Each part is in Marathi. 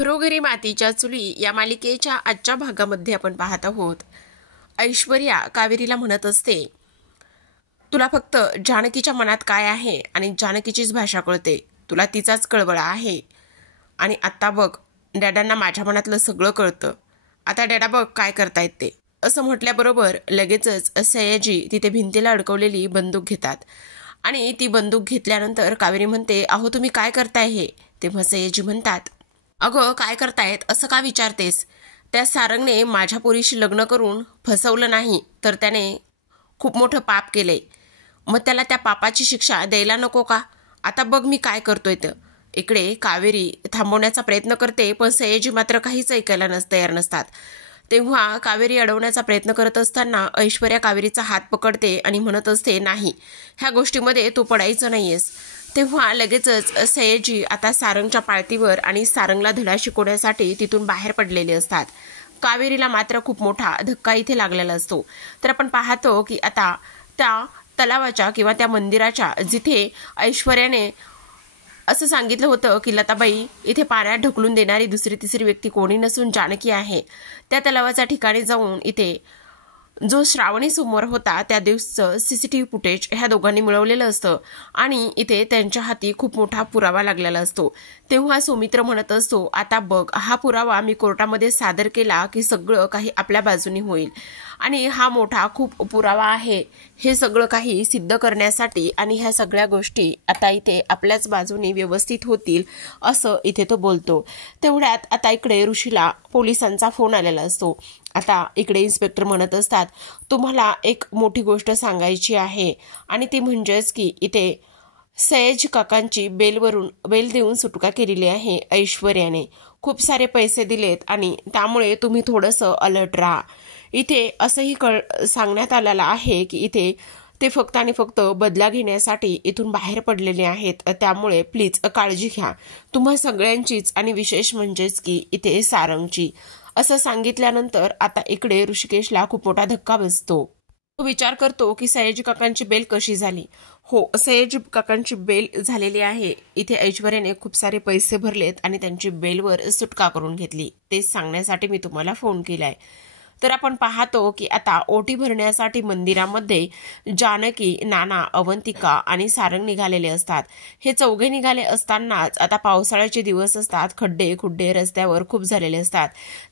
घरोघरी मातीच्या चुली या मालिकेच्या आजच्या भागामध्ये आपण पाहत आहोत. ऐश्वर्या कावेरीला म्हणत असते, तुला फक्त जानकीच्या मनात काय आहे आणि जानकीचीच भाषा कळते, तुला तिचाच कळवळा आहे. आणि आत्ता बघ, डॅडांना माझ्या मनातलं सगळं कळतं. आता डॅडा बघ काय करतायत ते. असं म्हटल्याबरोबर लगेचच सयाजी तिथे भिंतीला अडकवलेली बंदूक घेतात आणि ती बंदूक घेतल्यानंतर कावेरी म्हणते, अहो तुम्ही काय करताय हे. तेव्हा सयाजी म्हणतात, अगं काय करतायत असं का विचारतेस. त्या सारंगने माझ्या पोरीशी लग्न करून फसवलं नाही तर त्याने खूप मोठं पाप केलंय. मग त्याला त्या पापाची शिक्षा द्यायला नको का. आता बघ मी काय करतोय तर. इकडे कावेरी थांबवण्याचा प्रयत्न करते पण सयाजी मात्र काहीच ऐकायला तयार नसतात. तेव्हा कावेरी अडवण्याचा प्रयत्न करत असताना ऐश्वर्या कावेरीचा हात पकडते आणि म्हणत असते, नाही ह्या गोष्टीमध्ये तू पडायचं नाहीयेस. तेव्हा लगेचच सयाजी आता सारंगच्या पाळतीवर आणि सारंगला धडा शिकवण्यासाठी तिथून बाहेर पडलेले असतात. कावेरीला मात्र खूप मोठा धक्का इथे लागलेला असतो. तर आपण पाहतो की आता त्या तलावाच्या किंवा त्या मंदिराच्या जिथे ऐश्वर्याने असं सांगितलं होतं की लताबाई इथे पाण्यात ढकलून देणारी दुसरी तिसरी व्यक्ती कोणी नसून जानकी आहे, त्या तलावाच्या ठिकाणी जाऊन इथे जो श्रावणी सोमवार होता त्या दिवसचं CCTV फुटेज ह्या दोघांनी मिळवलेलं असतं आणि इथे त्यांच्या हाती खूप मोठा पुरावा लागलेला असतो. तेव्हा सौमित्र म्हणत असतो, आता बघ हा पुरावा मी कोर्टामध्ये सादर केला की सगळं काही आपल्या बाजूने होईल आणि हा मोठा खूप पुरावा आहे. हे सगळं काही सिद्ध करण्यासाठी आणि ह्या सगळ्या गोष्टी आता इथे आपल्याच बाजूने व्यवस्थित होतील असं इथे तो बोलतो. तेवढ्यात आता इकडे ऋषीला पोलिसांचा फोन आलेला असतो. आता इकडे इन्स्पेक्टर म्हणत असतात, तुम्हाला एक मोठी गोष्ट सांगायची आहे आणि ती म्हणजेच की इथे सयाजी काकांची बेल देऊन सुटका केलेली आहे ऐश्वर्याने. खूप सारे पैसे दिलेत आणि त्यामुळे तुम्ही थोडंसं अलर्ट राहा. इथे असंही सांगण्यात आलेलं आहे की इथे ते फक्त आणि फक्त बदला घेण्यासाठी इथून बाहेर पडलेले आहेत. त्यामुळे प्लीज काळजी घ्या तुम्हा सगळ्यांचीच आणि विशेष म्हणजेच की इथे सारंगची. असं सांगितल्यानंतर आता इकडे ऋषिकेशला खूप मोठा धक्का बसतो. तो विचार करतो की सयाजी काकांची बेल कशी झाली. हो, सयाजी काकांची बेल झालेली आहे. इथे ऐश्वर्याने खूप सारे पैसे भरलेत आणि त्यांची बेलवर सुटका करून घेतली. तेच सांगण्यासाठी मी तुम्हाला फोन केलाय. तर आपण पाहतो की आता ओटी भरण्यासाठी मंदिरामध्ये जानकी, नाना, अवंतिका आणि सारंग निघालेले असतात. हे चौघे निघाले असतानाच आता पावसाळ्याचे दिवस असतात, खड्डे खुड्डे रस्त्यावर खूप झालेले असतात.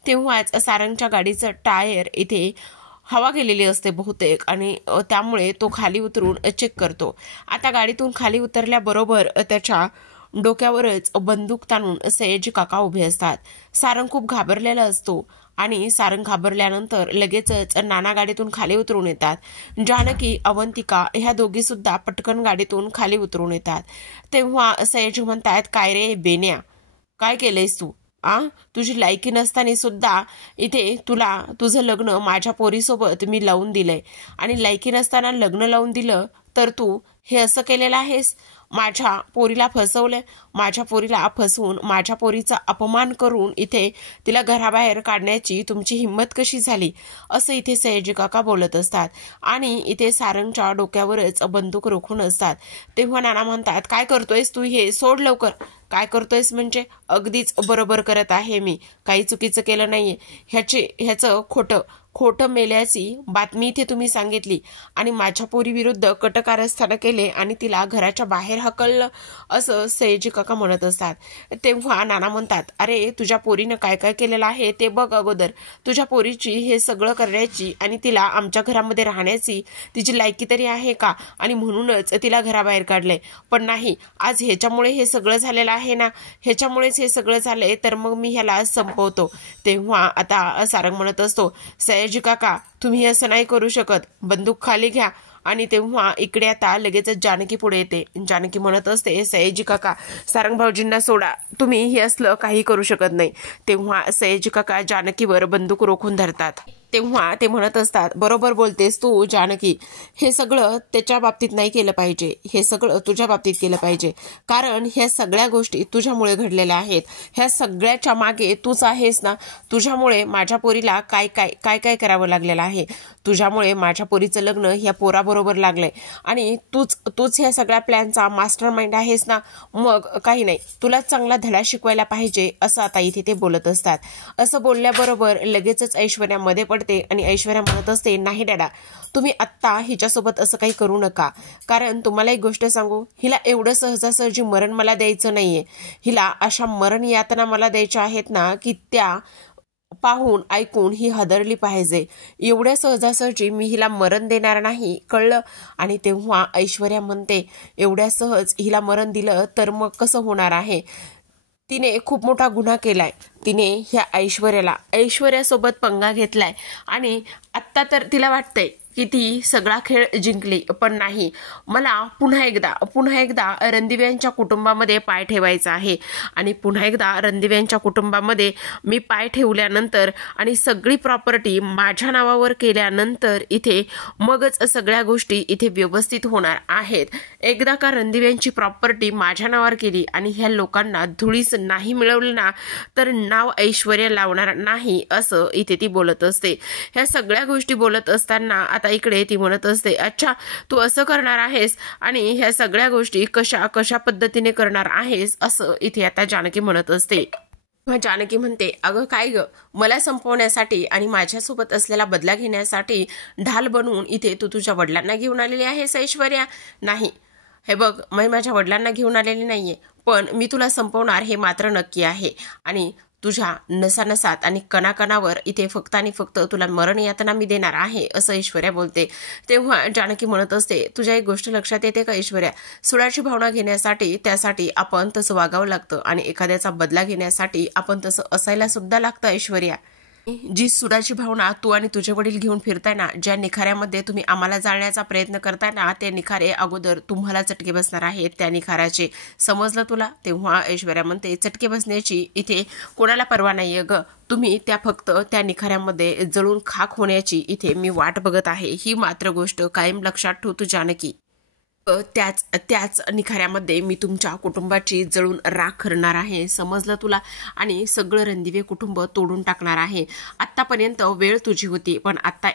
तेव्हाच सारंगच्या गाडीचं टायर इथे हवा गेलेली असते बहुतेक आणि त्यामुळे तो खाली उतरून चेक करतो. आता गाडीतून खाली उतरल्याबरोबर त्याच्या डोक्यावरच बंदूक ताणून सयाजी काका उभे असतात. सारंग खूप घाबरलेला असतो आणि सारंग घाबरल्यानंतर लगेचच नाना गाडीतून खाली उतरून येतात. जानकी, अवंतिका ह्या दोघी सुद्धा पटकन गाडीतून खाली उतरून येतात. तेव्हा सयाजी म्हणतात, काय रे बेन्या, काय केलंयस तू. तुझी लायकी नसताना सुद्धा इथे तुला तुझं लग्न माझ्या पोरीसोबत मी लावून दिलंय आणि लायकी नसताना लग्न लावून दिलं तर तू हे असं केलेलं आहेस. माझ्या पोरीला फसवलं, माझ्या पोरीला फसवून माझ्या पोरीचा अपमान करून इथे तिला घराबाहेर काढण्याची तुमची हिंमत कशी झाली, असं इथे सयाजी काका बोलत असतात आणि इथे सारंगच्या डोक्यावरच बंदूक रोखून असतात. तेव्हा नाना म्हणतात, काय करतोयस तू, हे सोड लवकर. काय करतोयस म्हणजे, अगदीच बरोबर करत आहे मी, काही चुकीचं केलं नाहीये. ह्याचं खोटं मेल्याची बातमी इथे तुम्ही सांगितली आणि माझ्या पोरीविरुद्ध कटकारस्थान केले आणि तिला घराच्या बाहेर हकललं, असं सयाजी काका म्हणत असतात. तेव्हा नाना म्हणतात, अरे तुझ्या पोरीनं काय काय केलेलं आहे ते बघ अगोदर. तुझ्या पोरीची हे सगळं करण्याची आणि तिला आमच्या घरामध्ये राहण्याची तिची लायकी तरी आहे का, आणि म्हणूनच तिला घराबाहेर काढलंय. पण नाही, आज ह्याच्यामुळे हे सगळं झालेलं आहे ना, ह्याच्यामुळेच हे सगळं झालंय, तर मग मी ह्याला संपवतो. तेव्हा आता सारंग म्हणत असतो, सयाजी काका तुम्ही असं नाही करू शकत, बंदूक खाली घ्या. आणि तेव्हा इकडे आता लगेचच जानकी पुढे येते. जानकी म्हणत असते, सयाजी काका सारंग भाऊजींना सोडा, तुम्ही हे असलं काही करू शकत नाही. तेव्हा सयाजी काका जानकीवर बंदूक रोखून धरतात. तेव्हा ते म्हणत असतात, बरोबर बोलतेस तू जानकी, हे सगळं त्याच्या बाबतीत नाही केलं पाहिजे, हे सगळं तुझ्या बाबतीत केलं पाहिजे, कारण ह्या सगळ्या गोष्टी तुझ्यामुळे घडलेल्या आहेत, ह्या सगळ्याच्या मागे तूच आहेस ना. तुझ्यामुळे माझ्या पोरीला काय काय काय काय करावं लागलेलं आहे, तुझ्यामुळे माझ्या पोरीचं लग्न ह्या पोराबरोबर लागलंय आणि तूच ह्या सगळ्या प्लॅनचा मास्टर माइंड आहेस ना. मग काही नाही, तुला चांगला धडा शिकवायला पाहिजे, असं आता इथे ते बोलत असतात. असं बोलल्याबरोबर लगेचच ऐश्वर्या मध्ये पडते आणि ऐश्वर्या म्हणत असते, नाही डॅडा, तुम्ही आत्ता हिच्यासोबत असं काही करू नका, कारण तुम्हाला एक गोष्ट सांगू, हिला एवढं सहजासहजी मरण मला द्यायचं नाहीये. हिला अशा मरण यातना मला द्यायच्या आहेत ना की त्या पाहून ऐकून ही हादरली पाहिजे. एवढ्या सहजासहजी मी हिला मरण देणार नाही, कळलं. आणि तेव्हा ऐश्वर्या म्हणते, एवढ्या सहज हिला मरण दिलं तर मग कसं होणार आहे. तिने खूप मोठा गुन्हा केलाय, तिने ह्या ऐश्वर्यासोबत पंगा घेतलाय आणि आत्ता तर तिला वाटतंय की ती सगळा खेळ जिंकली, पण नाही, मला पुन्हा एकदा रणदिव्यांच्या कुटुंबामध्ये पाय ठेवायचा आहे. आणि पुन्हा एकदा रणदिव्यांच्या कुटुंबामध्ये मी पाय ठेवल्यानंतर आणि सगळी प्रॉपर्टी माझ्या नावावर केल्यानंतर इथे मगच सगळ्या गोष्टी इथे व्यवस्थित होणार आहेत. एकदा का रणदिव्यांची प्रॉपर्टी माझ्या नावावर केली आणि ह्या लोकांना धुळीस नाही मिळवलं ना, तर नाव ऐश्वर्या लावणार नाही, असं इथे ती बोलत असते. ह्या सगळ्या गोष्टी बोलत असताना आता इकडे ती म्हणत असते, अच्छा तू असं करणार आहेस आणि ह्या सगळ्या गोष्टी कशा पद्धतीने करणार आहेस, असं इथे आता जानकी म्हणत असते. जानकी म्हणते, अगं काय ग, मला संपवण्यासाठी आणि माझ्यासोबत असलेला बदला घेण्यासाठी ढाल बनवून इथे तू तुझ्या वडिलांना घेऊन आलेली आहेस ऐश्वर्या. नाही, हे बघ, मी माझ्या वडिलांना घेऊन आलेली नाहीये, पण मी तुला संपवणार हे मात्र नक्की आहे. आणि तुझ्या नसानसात आणि कणाकणावर इथे फक्त आणि फक्त तुला मरण यातना मी देणार आहे, असं ऐश्वर्या बोलते. तेव्हा जानकी म्हणत असते, तुझ्या एक गोष्ट लक्षात येते का ऐश्वर्या, सुडाची भावना घेण्यासाठी त्यासाठी आपण तसं वागावं लागतं आणि एखाद्याचा बदला घेण्यासाठी आपण तसं असायला सुद्धा लागतं ऐश्वर्या. जी सुडाची भावना तू आणि तुझे वडील घेऊन फिरताय ना, ज्या निखाऱ्यामध्ये तुम्ही आम्हाला जाळण्याचा प्रयत्न करताय ना, ते निखारे अगोदर तुम्हाला चटके बसणार आहेत, त्या निखाऱ्याचे, समजलं तुला. तेव्हा ऐश्वर्या म्हणते, चटके बसण्याची इथे कोणाला परवा नाहीये ग, तुम्ही त्या फक्त त्या निखाऱ्यामध्ये जळून खाक होण्याची इथे मी वाट बघत आहे, ही मात्र गोष्ट कायम लक्षात ठेव तू जानकी. त्याच निखाऱ्यामध्ये मी तुमच्या कुटुंबाची जळून राख करणार आहे, समजलं तुला. आणि सगळं रणदिवे कुटुंब तोडून टाकणार आहे. आत्तापर्यंत वेळ तुझी होती, पण आत्ता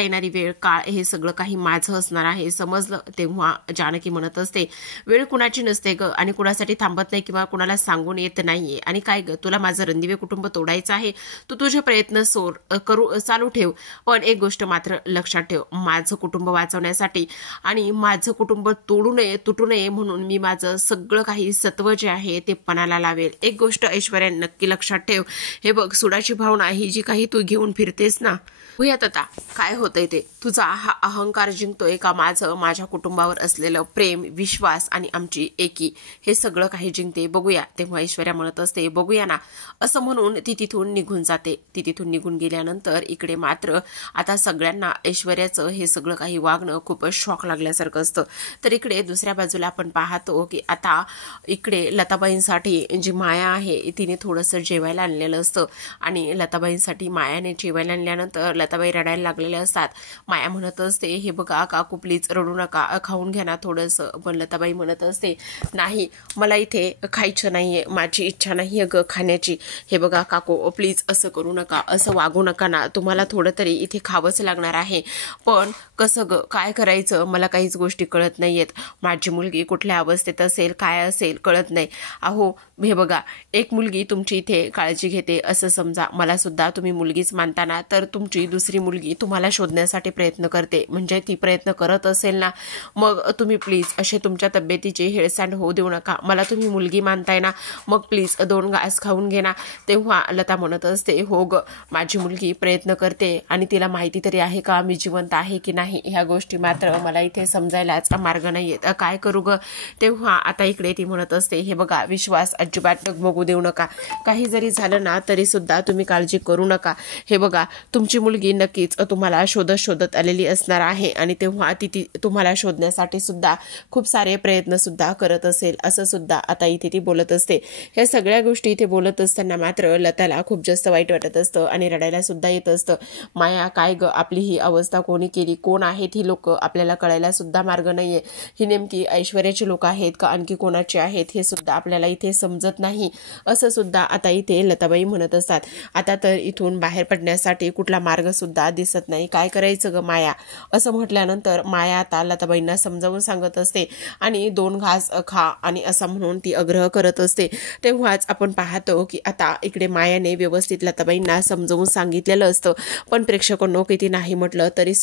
येणारी वेळ, काळ, हे सगळं काही माझं असणार आहे, समजलं. तेव्हा जानकी म्हणत असते, वेळ कुणाची नसते ग आणि कुणासाठी थांबत नाही किंवा कुणाला सांगून येत नाहीये. आणि काय ग, तुला माझं रणदिवे कुटुंब तोडायचं आहे, तू तुझे प्रयत्न चालू ठेव, पण एक गोष्ट मात्र लक्षात ठेव, माझं कुटुंब वाचवण्यासाठी आणि माझं कुटुंब तुटू नये म्हणून मी माझं सगळं काही सत्व जे आहे ते पणाला लावेल. एक गोष्ट ऐश्वर्या नक्की लक्षात ठेव, हे बघ, सुडाची भावना ही जी काही तू घेऊन फिरतेस ना, होऊयात आता काय होतंय ते, तुझा हा अहंकार जिंकतोय का माझ्या कुटुंबावर असलेलं प्रेम, विश्वास आणि आमची एकी, हे सगळं काही जिंकते, बघूया. तेव्हा ऐश्वर्या म्हणत असते, बघूया ना, असं म्हणून ती तिथून निघून जाते. ती तिथून निघून गेल्यानंतर इकडे मात्र आता सगळ्यांना ऐश्वर्याचं हे सगळं काही वागणं खूपच शॉक लागल्यासारखं असतं. तर इकडे दुसऱ्या बाजूला आपण पाहतो की आता इकडे लताबाईंसाठी जी माया आहे तिने थोडंसं जेवायला आणलेलं असतं आणि लताबाईंसाठी मायाने जेवायला आणल्यानंतर लताबाई रडायला लागलेल्या असतात. माया म्हणत असते, हे बघा काकू प्लीज रडू नका, खाऊन घ्या ना थोडंसं. पण लताबाई म्हणत असते, नाही मला इथे खायचं नाहीये, माझी इच्छा नाहीये ग खाण्याची. हे बघा काकू प्लीज असं करू नका, असं वागू नका ना, तुम्हाला थोडं तरी इथे खावंच लागणार आहे. पण कसं ग, काय करायचं, मला काहीच गोष्टी कळत नाहीयेत. माझी मुलगी कुठल्या अवस्थेत असेल, काय असेल कळत नाही. अहो हे बघा, एक मुलगी तुमची इथे काळजी घेते असं समजा, मला सुद्धा तुम्ही मुलगीच मानताना, तर तुमची दुसरी मुलगी तुम्हाला शोधण्यासाठी प्रयत्न करते, म्हणजे ती प्रयत्न करत असेल ना, मग तुम्ही प्लीज असे तुमच्या तब्येतीची हेळसांड होऊ देऊ नका. मला तुम्ही मुलगी मानताय ना, मग प्लीज 2 घास खाऊन घे ना. तेव्हा लता म्हणत असते, हो ग, माझी मुलगी प्रयत्न करते आणि तिला माहिती तरी आहे का मी जिवंत आहे की नाही, ह्या गोष्टी मात्र मला इथे समजायलाच सोडण्याचा मार्ग नाहीये, काय करू ग? तेव्हा आता इकडे ती म्हणत असते, हे बघा, विश्वास अजिबात डगमगू देऊ नका. काही जरी झालं ना तरी सुद्धा तुम्ही काळजी करू नका. हे बघा, तुमची मुलगी नक्कीच तुम्हाला शोधत आलेली असणार आहे आणि तेव्हा ती तुम्हाला शोधण्यासाठी सुद्धा खूप सारे प्रयत्न सुद्धा करत असेल, असं सुद्धा आता इथे ती बोलत असते. ह्या सगळ्या गोष्टी इथे बोलत असताना मात्र लताला खूप जास्त वाईट वाटत असतं आणि रडायला सुद्धा येत असतं. माया, काय ग, आपली ही अवस्था कोणी केली? कोण आहेत ही लोक? आपल्याला कळायला सुद्धा मार्ग नाहीये. ही नेमकी ऐश्वर्याची लोक आहेत का आणखी कोणाची आहेत हे सुद्धा आपल्याला इथे समजत नाही, असं सुद्धा आता इथे लताबाई म्हणत असतात. आता तर इथून बाहेर पडण्यासाठी कुठला मार्ग सुद्धा दिसत नाही. काय करायचं ग माया? असं म्हटल्यानंतर माया आता लताबाईंना समजावून सांगत असते आणि 2 घास खा आणि असं म्हणून ती आग्रह करत असते. तेव्हाच आपण पाहतो की आता इकडे मायाने व्यवस्थित लताबाईंना समजावून सांगितलेलं असतं, पण प्रेक्षकांनो किती नाही म्हटलं तरी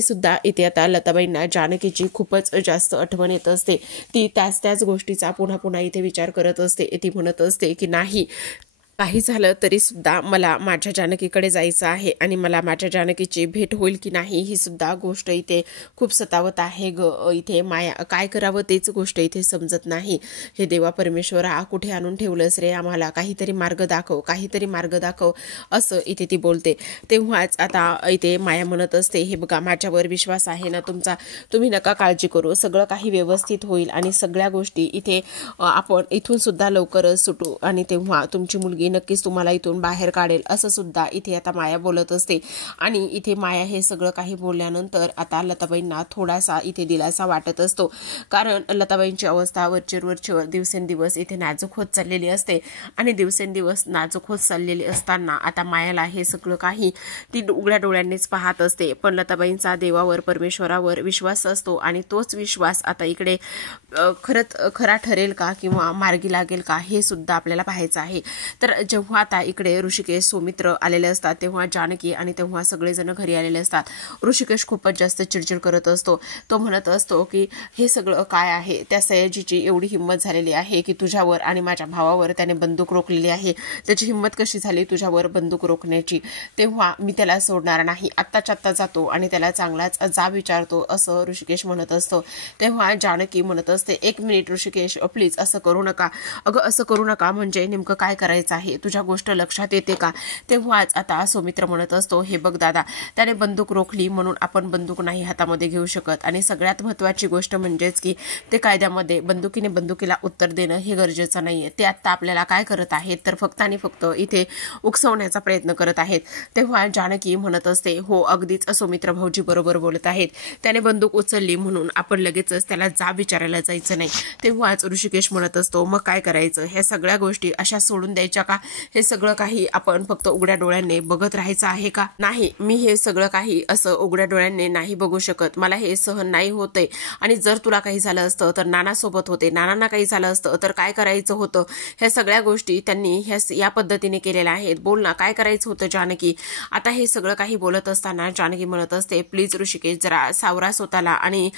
सुद्धा इथे आता लताबाईंना जानकीची खूपच जास्त आठवण येत असते. ती त्याच गोष्टीचा पुन्हा इथे विचार करत असते. ती म्हणत असते की नाही, काही झालं तरी सुद्धा मला माझ्या जानकीकडे जायचं आहे आणि मला माझ्या जानकीची भेट होईल की नाही ही सुद्धा गोष्ट इथे खूप सतावत आहे ग. इथे माया, काय करावं तेच गोष्ट इथे समजत नाही. हे देवा परमेश्वरा, कुठे आणून ठेवलंस रे आम्हाला? काहीतरी मार्ग दाखव, असं इथे ती बोलते. तेव्हाच आता इथे माया म्हणत असते, हे बघा, माझ्यावर विश्वास आहे ना तुमचा, तुम्ही नका काळजी करू, सगळं काही व्यवस्थित होईल आणि सगळ्या गोष्टी इथे आपण इथून सुद्धा लवकरच सुटू आणि तेव्हा तुमची मुलगी नक्कीच तुम्हाला इथून बाहेर काढेल, असं सुद्धा इथे आता माया बोलत असते. आणि इथे माया हे सगळं काही बोलल्यानंतर आता लताबाईंना थोडासा इथे दिलासा वाटत असतो, कारण लताबाईंची अवस्था वरचेवर दिवसेंदिवस इथे नाजूक होत चाललेली असते आणि दिवसेंदिवस नाजूक होत चाललेली असताना आता मायाला हे सगळं काही ती उघड्या डोळ्यांनीच पाहत असते. पण लताबाईंचा देवावर परमेश्वरावर विश्वास असतो आणि तोच विश्वास आता इकडे खरा ठरेल का किंवा मार्गी लागेल का हे सुद्धा आपल्याला पाहायचं आहे. तर जेव्हा आता इकडे ऋषिकेश, सौमित्र आलेले असतात तेव्हा जानकी आणि तेव्हा सगळेजण घरी आलेले असतात. ऋषिकेश खूपच जास्त चिडचिड करत असतो. तो म्हणत असतो की हे सगळं काय आहे? त्या सयाजीची एवढी हिंमत झालेली आहे की तुझ्यावर आणि माझ्या भावावर त्याने बंदूक रोखलेली आहे. त्याची हिंमत कशी झाली तुझ्यावर बंदूक रोखण्याची? तेव्हा मी त्याला सोडणार नाही, आत्ताच्या आत्ता जातो आणि त्याला चांगलाच जाब विचारतो, असं ऋषिकेश म्हणत असतो. तेव्हा जानकी म्हणत असते, 1 मिनिट ऋषिकेश, प्लीज असं करू नका. अगं असं करू नका म्हणजे नेमकं काय करायचं आहे? तुझ्या गोष्ट लक्षात येते का? तेव्हाच आता सौमित्र म्हणत असतो, हे बघ दादा, त्याने बंदूक रोखली म्हणून आपण बंदूक नाही हातामध्ये घेऊ शकत आणि सगळ्यात महत्त्वाची गोष्ट म्हणजेच की ते कायद्यामध्ये बंदुकीला उत्तर देणं हे गरजेचं नाहीये. ते आत्ता आपल्याला काय करत आहेत तर फक्त आणि फक्त इथे उकसवण्याचा प्रयत्न करत आहेत. तेव्हा जानकी म्हणत असते, हो अगदीच सौमित्र भाऊजी बरोबर बोलत आहेत, त्याने बंदूक उचलली म्हणून आपण लगेचच त्याला जाब विचारायला जायचं नाही. तेव्हाच ऋषिकेश म्हणत असतो, मग काय करायचं? ह्या सगळ्या गोष्टी अशा सोडून द्यायच्या का? हे सगळं काही आपण फक्त उघड्या डोळ्यांनी बघत राहायचं आहे का? नाही, मी हे सगळं काही असं उघड्या डोळ्यांनी नाही बघू शकत, मला हे सहन नाही होतंय. आणि जर तुला काही झालं असतं तर नानासोबत होते, नानांना काही झालं असतं तर काय करायचं होतं? ह्या सगळ्या गोष्टी त्यांनी या पद्धतीने केलेल्या आहेत. बोल ना, काय करायचं होतं जानकी? आता हे सगळं काही बोलत असताना जानकी म्हणत असते, प्लीज ऋषिकेश, जरा सावरा स्वतःला आणि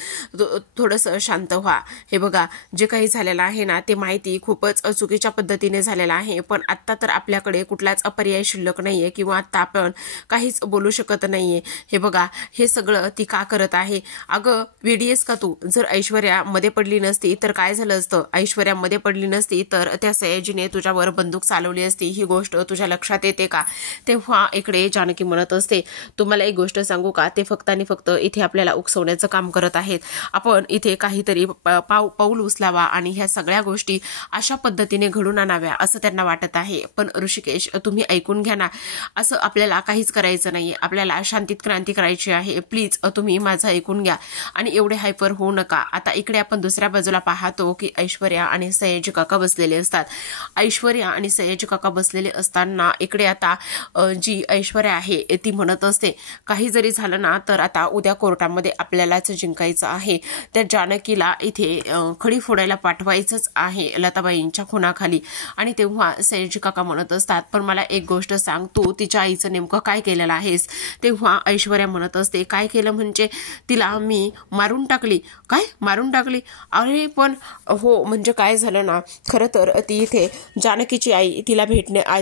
थोडंसं शांत व्हा. हे बघा, जे काही झालेलं आहे ना ते माहिती खूपच चुकीच्या पद्धतीने झालेलं आहे, पण आत्ता तर आपल्याकडे कुठलाच पर्याय शिल्लक नाहीये किंवा आता आपण काहीच बोलू शकत नाहीये. हे बघा, हे सगळं ती का करत आहे? अगं वेडीयेस का तू? जर ऐश्वर्या मध्ये पडली नसती तर काय झालं असतं? ऐश्वर्या मध्ये पडली नसती तर त्या सयाजीने तुझ्यावर बंदूक चालवली असती, ही गोष्ट तुझ्या लक्षात येते का? तेव्हा इकडे जानकी म्हणत असते, तुम्हाला एक गोष्ट सांगू का? ते फक्त आणि फक्त इथे आपल्याला उकसवण्याचं काम करत आहेत. आपण इथे काहीतरी पाऊल उचलावा आणि ह्या सगळ्या गोष्टी अशा पद्धतीने घडून आणाव्या असं त्यांना वाटत आहे. पण ऋषिकेश, तुम्ही ऐकून घ्या ना, असं आपल्याला काहीच करायचं नाहीये, आपल्याला शांतीत क्रांती करायची आहे. प्लीज तुम्ही माझं ऐकून घ्या आणि एवढे हायपर होऊ नका. आता इकडे आपण दुसऱ्या बाजूला पाहतो की ऐश्वर्या आणि सयाजी काका बसलेले असतात. ऐश्वर्या आणि सयाजी काका बसलेले असताना इकडे आता जी ऐश्वर्या आहे ती म्हणत असते, काही जरी झालं ना तर आता उद्या कोर्टामध्ये आपल्यालाच जिंकायचं आहे. त्या जानकीला इथे खडी फोडायला पाठवायचंच आहे लताबाईंच्या खुनाखाली. आणि तेव्हा सयाजी काका म्हणत असतात, पण मला एक गोष्ट सांग, तू तिच्या आईचं नेमकं काय केलेलं आहेस? तेव्हा ऐश्वर्या म्हणत असते, काय केलं म्हणजे? तिला मी मारून टाकली. काय मारून टाकली? अरे पण हो, म्हणजे काय झालं ना, खरं तर ती इथे जानकीची आई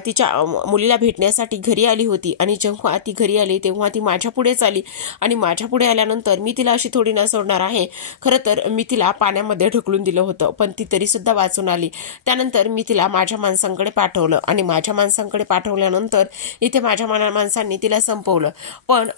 तिच्या मुलीला भेटण्यासाठी घरी आली होती आणि जेव्हा ती घरी आली तेव्हा ती माझ्या पुढेच आली आणि माझ्या पुढे आल्यानंतर मी तिला अशी थोडी न सोडणार आहे. खरं तर मी तिला पाण्यामध्ये ढकलून दिलं होतं, पण ती तरी सुद्धा वाचून आली. त्यानंतर मी तिला माझ्या माणसांकडे पाठवलं आणि माझ्या माणसांकडे पाठवल्यानंतर इथे माझ्या माणसांनी तिला संपवलं. पण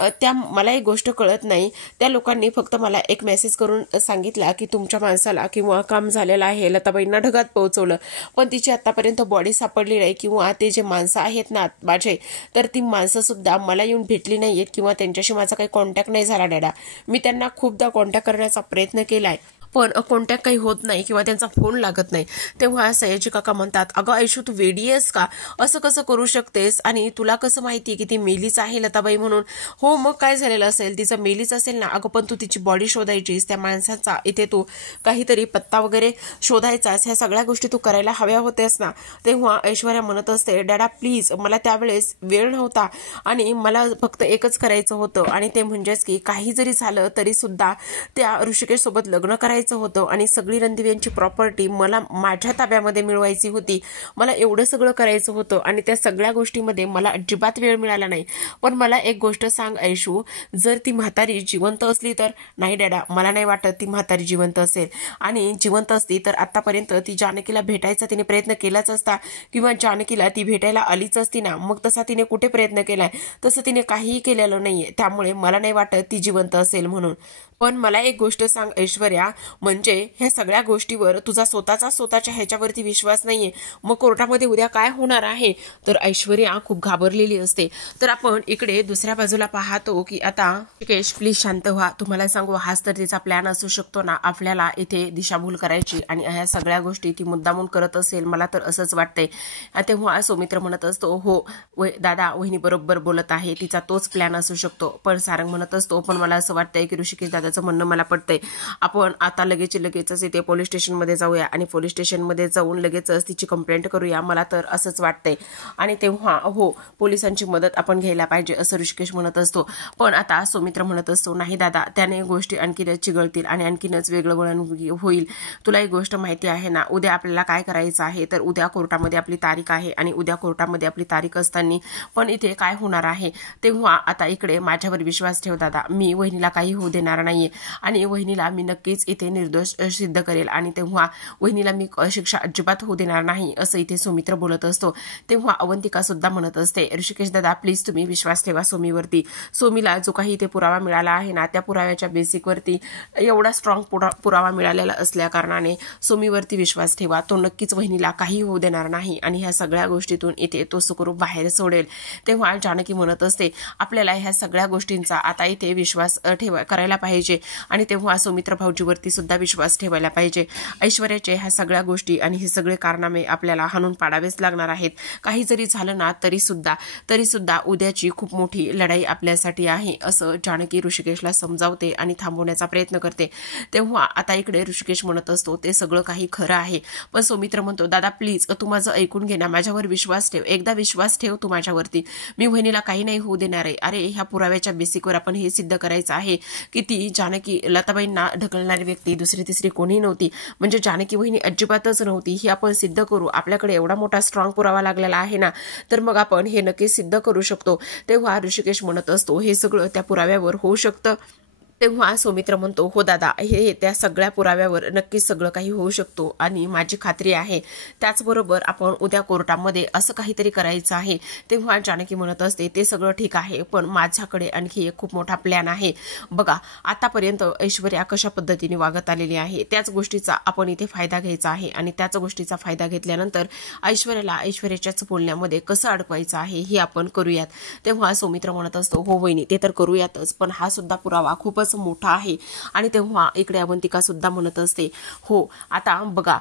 मला एक गोष्ट कळत नाही, त्या लोकांनी फक्त मला एक मेसेज करून सांगितला की तुमच्या माणसाला किंवा काम झालेलं आहे, लताबाईंना ढगात पोहोचवलं, पण तिची आतापर्यंत बॉडी सापडली नाही किंवा ते जे माणसं आहेत ना माझे, तर ती माणसं सुद्धा मला येऊन भेटली नाहीयेत किंवा त्यांच्याशी माझा काही कॉन्टॅक्ट नाही झाला डॅडा. मी त्यांना खूपदा कॉन्टॅक्ट करण्याचा प्रयत्न केलाय, पण कॉन्टॅक्ट काही होत नाही किंवा त्यांचा फोन लागत नाही. तेव्हा सयाजी काका म्हणतात, अगं ऐशू, तू वेडी आहेस का? असं कसं करू शकतेस? आणि तुला कसं माहिती की ती मेलीच आहे लताबाई म्हणून? हो, मग काय झालेलं असेल? तिचं मेलीच असेल ना. अगं पण तू तिची बॉडी शोधायचीस, त्या माणसाचा इथे तू काहीतरी पत्ता वगैरे शोधायचास, ह्या सगळ्या गोष्टी तू करायला हव्या होत्यास ना. तेव्हा ऐश्वर्या म्हणत असते, डॅडा प्लीज, मला त्यावेळेस वेळ नव्हता आणि मला फक्त एकच करायचं होतं, आणि ते म्हणजेच की काही जरी झालं तरी सुद्धा त्या ऋषिकेश सोबत लग्न करायचं होतं आणि सगळी रणदिव्यांची प्रॉपर्टी मला माझ्या ताब्यामध्ये मिळवायची होती. मला एवढं सगळं करायचं होतं आणि त्या सगळ्या गोष्टीमध्ये मला अजिबात वेळ मिळाला नाही. पण मला एक गोष्ट सांग ऐशू, जर ती म्हातारी जिवंत असली तर? नाही डॅडा, मला नाही वाटत ती म्हातारी जिवंत असेल, आणि जिवंत असती तर आतापर्यंत ती जानकीला भेटायचा तिने प्रयत्न केलाच असता किंवा जानकीला ती भेटायला आलीच असती ना. मग तसा तिने कुठे प्रयत्न केलाय? तसं तिने काहीही केलेलं नाहीये, त्यामुळे मला नाही वाटत ती जिवंत असेल म्हणून. पण मला एक गोष्ट सांग ऐश्वर्या, म्हणजे ह्या सगळ्या गोष्टीवर तुझा स्वतःच्या ह्याच्यावरती विश्वास नाहीये, मग कोर्टामध्ये उद्या काय होणार आहे? तर ऐश्वर्या खूप घाबरलेली असते. तर आपण इकडे दुसऱ्या बाजूला पाहतो की आता ऋषिकेश, प्लीज शांत व्हा. तुम्हाला सांगू, हाच तर तिचा प्लॅन असू शकतो ना, आपल्याला इथे दिशाभूल करायची, आणि ह्या सगळ्या गोष्टी ती मुद्दामून करत असेल, मला तर असंच वाटतंय. तेव्हा सौमित्र म्हणत असतो, हो दादा, वहिनी बरोबर बोलत आहे, तिचा तोच प्लॅन असू शकतो. पण सारंग म्हणत असतो, पण मला असं वाटतंय की ऋषिकेश दादाचं म्हणणं मला पटतंय, आपण आता लगेचच इथे पोलीस स्टेशनमध्ये जाऊया आणि पोलीस स्टेशनमध्ये जाऊन लगेचच तिची कंप्लेंट करूया, मला तर असंच वाटतंय. आणि तेव्हा हो, पोलिसांची मदत आपण घ्यायला पाहिजे असं ऋषिकेश म्हणत असतो. पण आता सौमित्र म्हणत असतो, नाही दादा, त्याने गोष्टी आणखीनच चिघळतील आणि आणखीनच वेगळं वळण होईल. तुला एक गोष्ट माहिती आहे ना, उद्या आपल्याला काय करायचं आहे? तर उद्या कोर्टामध्ये आपली तारीख आहे आणि उद्या कोर्टामध्ये आपली तारीख असताना पण इथे काय होणार आहे? तेव्हा आता इकडे माझ्यावर विश्वास ठेव दादा, मी वहिनीला काही होऊ देणार नाहीये आणि वहिनीला मी नक्कीच इथे निर्दोष सिद्ध करेल, आणि तेव्हा वहिनीला मी शिक्षा अजिबात होऊ देणार नाही असं इथे सौमित्र बोलत असतो. तेव्हा अवंतिका सुद्धा म्हणत असते, ऋषिकेश दादा प्लीज तुम्ही विश्वास ठेवा सोमीवरती. सोमीला जो काही इथे पुरावा मिळाला आहे ना, त्या पुराव्याच्या बेसिकवरती एवढा स्ट्रॉंग पुरावा मिळालेला असल्या कारणाने सोमीवरती विश्वास ठेवा, तो नक्कीच वहिनीला काही होऊ देणार नाही आणि ह्या सगळ्या गोष्टीतून इथे तो सुखरूप बाहेर सोडेल. तेव्हा जानकी म्हणत असते, आपल्याला ह्या सगळ्या गोष्टींचा आता इथे विश्वास करायला पाहिजे, आणि तेव्हा सौमित्र भाऊजीवरती सुद्धा विश्वास ठेवायला पाहिजे. ऐश्वर्याचे ह्या सगळ्या गोष्टी आणि हे सगळे कारनामे आपल्याला हाणून पाडावेच लागणार आहेत. काही जरी झालं ना तरी सुद्धा उद्याची खूप मोठी लढाई आपल्यासाठी आहे असं जानकी ऋषिकेशला समजावते आणि थांबवण्याचा प्रयत्न करते. तेव्हा आता इकडे ऋषिकेश म्हणत असतो, ते सगळं काही खरं आहे, पण सौमित्र म्हणतो, दादा प्लीज तू माझं ऐकून घे ना, माझ्यावर विश्वास ठेव, एकदा विश्वास ठेव तू माझ्यावरती, मी वहिनीला काही नाही होऊ देणार आहे. अरे ह्या पुराव्याच्या बेसिकवर आपण हे सिद्ध करायचं आहे की ती जानकी लताबाईंना ढकलणारी व्यक्ती दुसरी तिसरी कोणी नव्हती, म्हणजे जानकी वहिनी अजिबातच नव्हती, ही आपण सिद्ध करू. आपल्याकडे एवढा मोठा स्ट्रॉंग पुरावा लागलेला आहे ना, तर मग आपण हे नक्कीच सिद्ध करू शकतो. तेव्हा ऋषिकेश म्हणत असतो, हे सगळं त्या पुराव्यावर होऊ शकतं? तेव्हा सौमित्र म्हणतो, हो दादा, हे त्या सगळ्या पुराव्यावर नक्कीच सगळं काही होऊ शकतो आणि माझी खात्री आहे. त्याचबरोबर आपण उद्या कोर्टामध्ये असं काहीतरी करायचं आहे. तेव्हा जानकी म्हणत असते, ते सगळं ठीक आहे, पण माझ्याकडे आणखी एक खूप मोठा प्लॅन आहे. बघा, आतापर्यंत ऐश्वर्या कशा पद्धतीने वागत आलेली आहे, त्याच गोष्टीचा आपण इथे फायदा घ्यायचा आहे, आणि त्याच गोष्टीचा फायदा घेतल्यानंतर ऐश्वर्याच्याच बोलण्यामध्ये कसं अडकवायचं आहे हे आपण करूयात. तेव्हा सौमित्र म्हणत असतो, हो वहिनी, ते तर करूयातच, पण हा सुद्धा पुरावा खूपच मोठा आहे. आणि तेव्हा इकडे अवंतिका सुद्धा म्हणत असते, हो आता बघा,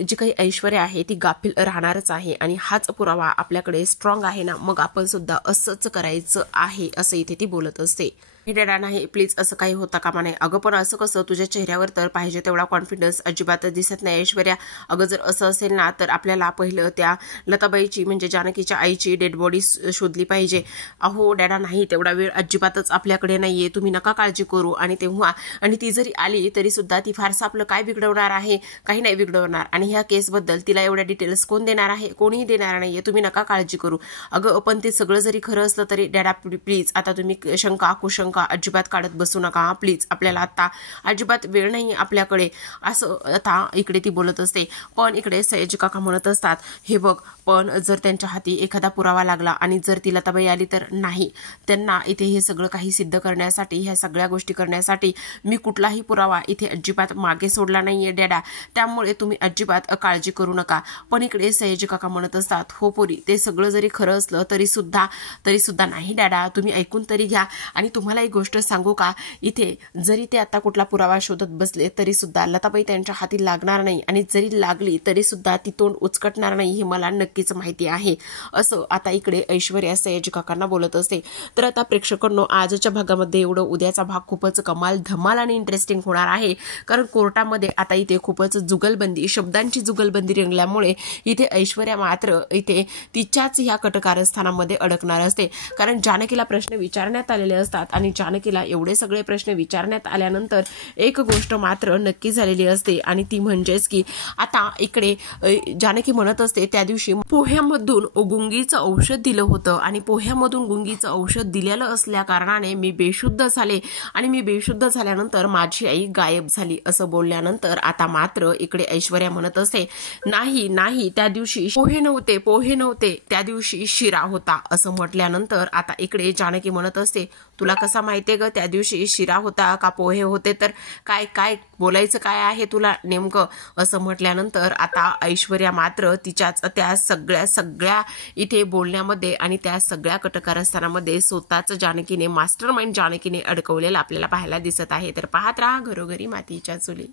जी काही ऐश्वर्या आहे ती गाफील राहणारच आहे, आणि हाच पुरावा आपल्याकडे स्ट्रॉंग आहे ना, मग आपण सुद्धा असंच करायचं आहे असं इथे ती बोलत असते. हे डॅडा नाही प्लीज, असं काही होता कामा नये. अगं पण असं कसं, तुझ्या चेहऱ्यावर तर पाहिजे तेवढा कॉन्फिडन्स अजिबातच दिसत नाही ऐश्वर्या. अगं जर असं असेल ना तर आपल्याला पहिलं त्या लताबाईची म्हणजे जानकीच्या आईची डेड बॉडी शोधली पाहिजे. अहो डॅडा नाही, तेवढा वेळ अजिबातच आपल्याकडे नाहीये, तुम्ही नका काळजी करू. आणि ती जरी आली तरी सुद्धा ती फारसं आपलं काय बिघडवणार आहे, काही नाही बिघडवणार. आणि ह्या केसबद्दल तिला एवढ्या डिटेल्स कोण देणार आहे, कोणीही देणार नाहीये, तुम्ही नका काळजी करू. अगं पण ते सगळं जरी खरं असलं तरी डॅडा प्लीज, आता तुम्ही शंका कुशंका अजिबात काढत बसू नका प्लीज. आपल्याला आता अजिबात वेळ नाही आपल्याकडे, असं आता इकडे ती बोलत असते. पण इकडे सयाजी काका म्हणत असतात, हे बघ पण जर त्यांच्या हाती एखादा पुरावा लागला आणि जर ती लताबाई आली तर नाही, त्यांना इथे हे सगळं काही सिद्ध करण्यासाठी, ह्या सगळ्या गोष्टी करण्यासाठी मी कुठलाही पुरावा इथे अजिबात मागे सोडला नाहीये डॅडा, त्यामुळे तुम्ही अजिबात काळजी करू नका. पण इकडे सयाजी काका म्हणत असतात, हो पोरी, ते सगळं जरी खरं असलं तरी सुद्धा नाही डॅडा, तुम्ही ऐकून तरी घ्या. आणि तुम्हाला एक गोष्ट सांगू का, इथे जरी ते आता कुठला पुरावा शोधत बसले तरी सुद्धा लताबाई त्यांच्या हाती लागणार नाही, आणि जरी लागली तरी सुद्धा ती तोंड उचकटणार नाही, हे मला नक्कीच माहिती आहे. असं आता इकडे ऐश्वर्या सयाजी काकांना बोलत असते. तर आता प्रेक्षकांनो, आजच्या भागामध्ये एवढं, उद्याचा भाग खूपच कमाल धमाल आणि इंटरेस्टिंग होणार आहे. कारण कोर्टामध्ये आता इथे खूपच जुगलबंदी, शब्दांची जुगलबंदी रंगल्यामुळे इथे ऐश्वर्या मात्र इथे तिच्याच ह्या कटकारस्थानामध्ये अडकणार असते. कारण जानकीला प्रश्न विचारण्यात आलेले असतात आणि जानकीला एवढे सगळे प्रश्न विचारण्यात आल्यानंतर एक गोष्ट मात्र नक्की झालेली असते, आणि ती म्हणजेच की आता इकडे जानकी म्हणत असते, त्या दिवशी पोह्यामधून गुंगीचं औषध दिलं होतं आणि पोह्यामधून गुंगीचं औषध दिलेलं असल्या कारणाने मी बेशुद्ध झाले, आणि मी बेशुद्ध झाल्यानंतर माझी आई गायब झाली. असं बोलल्यानंतर आता मात्र इकडे ऐश्वर्या म्हणत असते, नाही त्या दिवशी पोहे नव्हते, त्या दिवशी शिरा होता. असं म्हटल्यानंतर आता इकडे जानकी म्हणत असते, तुला कसा माहितीये ग त्या दिवशी शिरा होता का पोहे होते, तर काय बोलायचं काय आहे तुला नेमकं. असं म्हटल्यानंतर आता ऐश्वर्या मात्र तिच्याच त्या सगळ्या इथे बोलण्यामध्ये आणि त्या सगळ्या कटकारस्थानामध्ये स्वतःच जानकीने, मास्टरमाइंड जानकीने अडकवलेलं आपल्याला पाहायला दिसत आहे. तर पाहत राहा घरोघरी मातीच्या चुली.